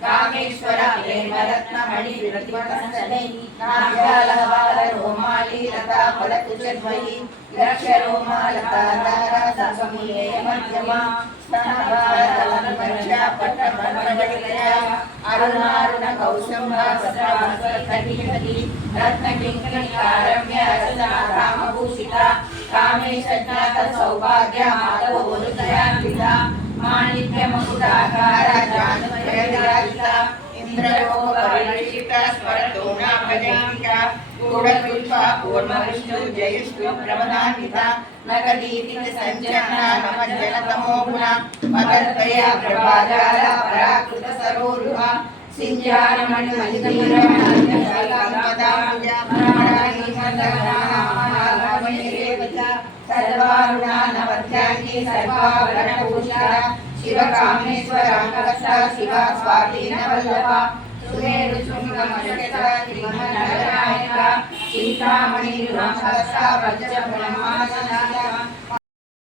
ಕಾಮೇಶ್ವರ ಪ್ರೇಮರತ್ನಮಣಿ ಪ್ರತಿಪಸ್ತನೆ ನಾಭ್ಯಾಲೋಮಾಲಿ ಲತಾ ಪದಕುಚದ್ವಯಿ ದಕ್ಷರೋಮಾಲತಾ ತಾರಾ ಸಮೂಲೆ ಮಧ್ಯಮ ಅರುಣಾರುಣ ಕೌಶಂಬ ರತ್ನಕಿಂಕಣಿಕಾರಮ್ಯ ರಸನಾ ರಾಮಭೂಷಿತ ಕಾಮೇಶ ಸೌಭಾಗ್ಯ ಮಾಧವ జ్ఞాత సౌభాగ్య మాధవోదయాన్విత మాణిక్య ముకుటాకార జానుజయరాజిత విష్ణు జయశ్రీ ప్రమదాన్విత నగదీతిక సంచలన నమజ్జలతమోగుణ మదర్పయ ప్రభాజాల పరాకృత సరోరుహ సింజారమణి మలిదీర సర్వాభరణ సర్వాభరణభూషణ శివ కామేశ్వరాంగస్త శివ స్వాధీన వల్లభ సుమేరు శృంగమశకట త్రిమహ నగరాయక చింతామణి రామరక్ష వజ్ర బ్రహ్మాసన